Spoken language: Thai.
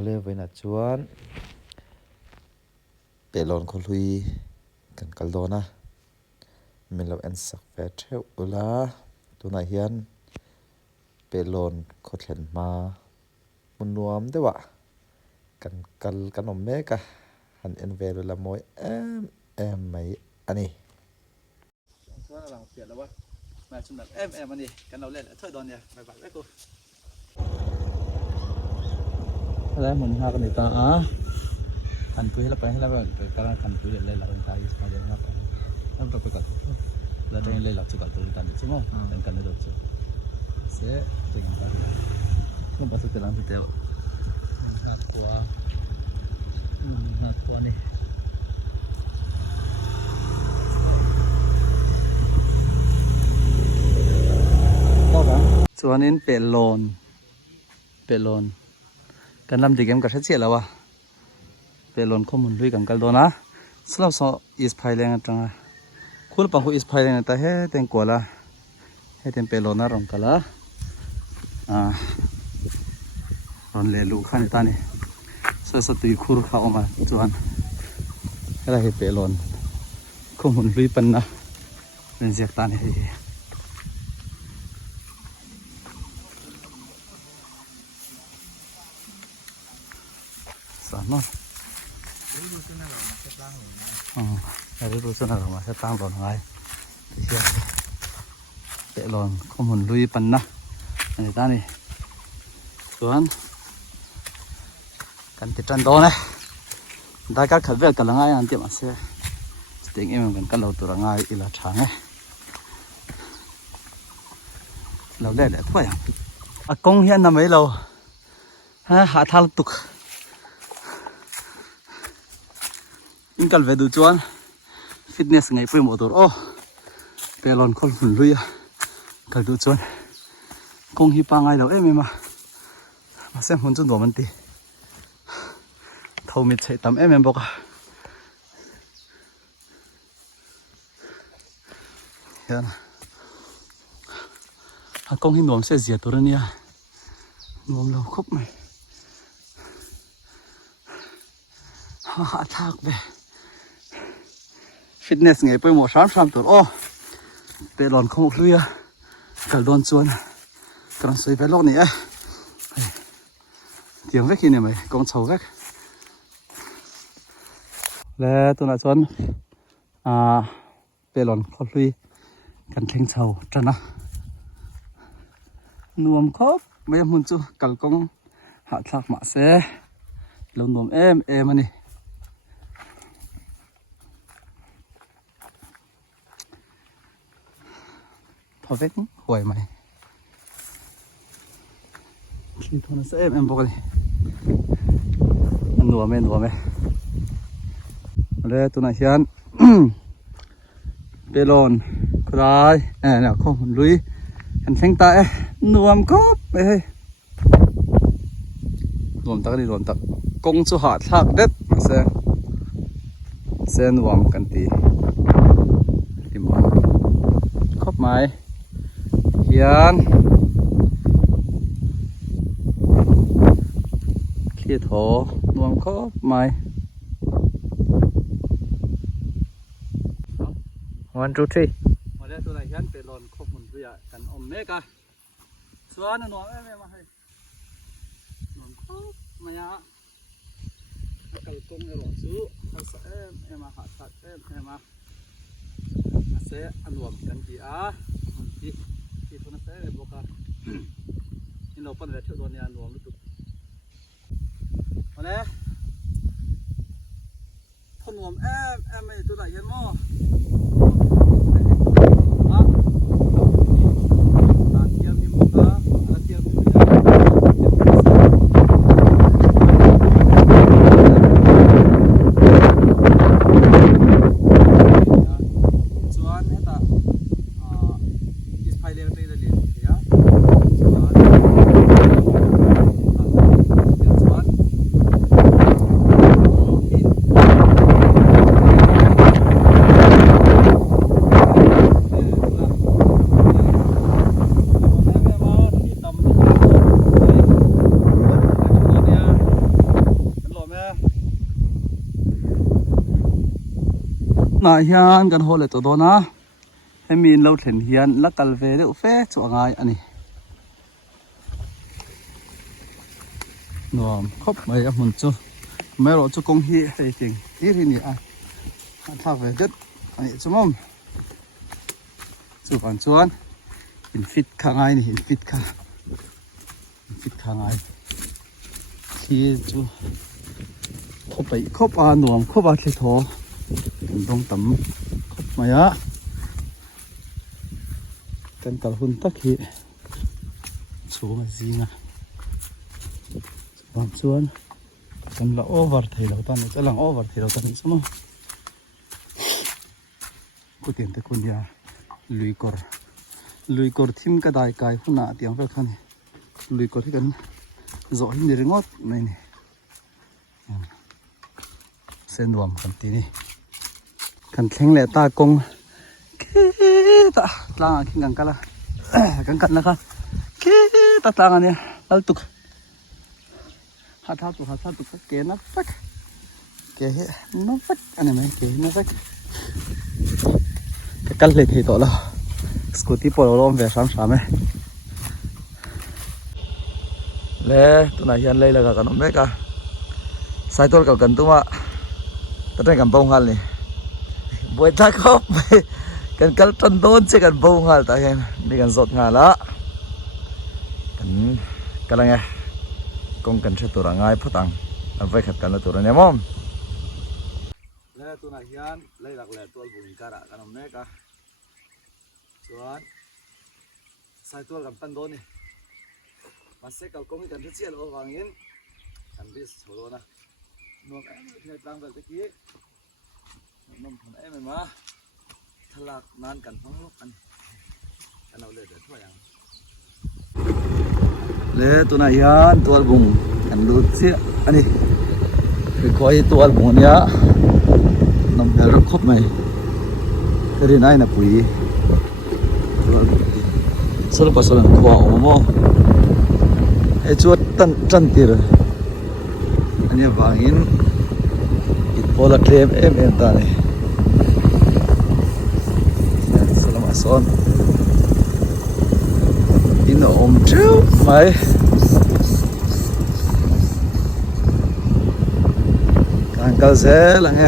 le với nát chuan bể lon khol hui kan kal dona min lo en sak ve theu ula tuna hian bể lon kho thlen ma mun nuam dewa kan om meka han en ve la moi em mai ani chuan lang piat lawa ma chun dak em ani kan lo len thoi don ya bye bye koอะไรเหมือนฮากันนี่ตาคันปุ้ยแล้วไปให้แล้วไปกำลังคันปุ้ยเลยเราเป็นตาอยู่สบายเลยครับแล้วก็ไปก่อนแล้วได้เลยหลับจะก่อนตัวตาเดี๋ยวชั่วโมงเป็นกันได้ดูเจ้าเสียตัวอย่างไรช่วงปัสสาวะหลังที่เดียวห้าตัวนี่ก็กันส่วนนี้เป็นโลนกันลำดีกันกับเสียแล้ววะเป็นหล่นข้อมูลด้วยกันกันโดนะสลับสออิสไพเลงจังคุณปังคุอิสไพเลงแต่เฮ้เต็งกัวละเฮ้เต็งเป็นหล่นน่ารองกันละหล่นเลลูขันตานี่สตุยคูร์ข้าออกมาจวนอะไรเฮ้เป็นหล่นข้อมูลด้วยปันนะเป็นเสียตานี่สานนรู้สึกน่าเรามาเซตั้งเลยนะรู้สึกน่าเรามาเซตั้งหล่นไงเชี่ยเปะหล่นข้อมูลลุยปันนะอันนี้ตานี่ส่วนกันติดจันโตนะได้การขัดเวลกันละง่ายอันเดียวมาเสียสติงเอ็มกันกันเราตัวละง่ายอีละช้างไงเราได้แหละทั่วอย่างกงเฮียนทำไมเราหาทางตุกอินกัลเวดูจวนฟิตเนสไงไปหมดตัวเปลอนคนหุ่นลุยกัลดูจวนกงฮีปังไงเรามาเส้นหุ่นจนตัวมันตีเท่ามิดใช้ตำบอกเห็นกงฮีหนุ่มเสียตัวนี้หนุ่มเราครบไหมหาทางไปฟิตเนสไงไปหมดสามตัวเปลอนขมุกลุยกัลโดนชวนกำลังสวยไปโลกนี้เตียงเวกนี่ไหมกองเฉาเวกแล้วตัวนั้นชวนเปลอนขลุยกันเข่งเฉาจันนะนวมครบไม่ยอมหุ่นจูกัลกงหาทางมาเสแล้วนวมเอ็มอันนี้พอเวกหวยไหมคิดทนเสียบอกเลยนัวไหมแล้วตัวนั้นเชียนเปลอนคลายเนี่ยข้อมูลลุยกันแข่งตานัวมก็ไปรวมตักกงสุหาทักเด็ดเส้นรวมกันตีมอนครบไหมเขียนเคลียโถรวมครบไหม1 2 3มาได้ตัวไหนฉันเป็นหล่นครบหมดเลยกันอมเมกะส่วนหน่วยไม่มาให้หน่วยครบมาyaกัลกงหล่นซื้อเขาเอ็มมาหาสัตว์เอ็มมาเสียอันรวมกันที่ที่ทุนเสียบอกกันนี่เราปั้นแบบเท่าตัวนี้รวมรู้สึกมาเลยพนวมเอ็มไม่ตัวไหนยันหม้อ na hian kan hole to dona hemin lo thlen hian lakal ve deuh fe chu angai ani nuam khop mai a mun chu mai ro chu kong hi hei ting hi ri ni a thak ve jet ani chumom chu kan chuan in fit kha ngai ni in fit kha ngai khi chu khop a nuam khop a thli tho dong tam khop maya kan kal hun tak hi chu ma zinga chuan kan la over thei lo tan chalang over thei lo tan samo ku ten te kun ya lui kor thim ka dai kai huna tiang fel khan lui kor hi kan zo hi ni ringot nei ni sen nuam kan ti ni kan thleng le ta kong ke ta tlang a khing kala kan kat na kha ke ta tlang ania altuk hat tu ke na fak ke he no fak ane mai ke na fak ka kal le thei to la scooty polo lom ve sam e le tuna hian le la ka kan me ka cycle ka kan tuma ta ten kan bong hal ni boi ta khop kan kal ton don che kan bong hal ta hen ni kan zot nga la kan kalange kong kan che tura ngai phutang avai khat kan la tura ne mom le tuna hian le lak le tol bung kara kan me ka chuan cycle kan pan don ni masek kal kong kan chial o wangin kan bis cholo na nuam ne tlang bel te ki nom thon em ma thalak nan kan phang lok an kan au le de thoyang le tuna hian tol bung kan lut che ani khoi tol bung nia nom bel ro khop mai ri nai na pui solo pasal khwa omo e chuat tan tir ania wangin it pola claim em ta ni salam ason in om treu mai kan kal ze lang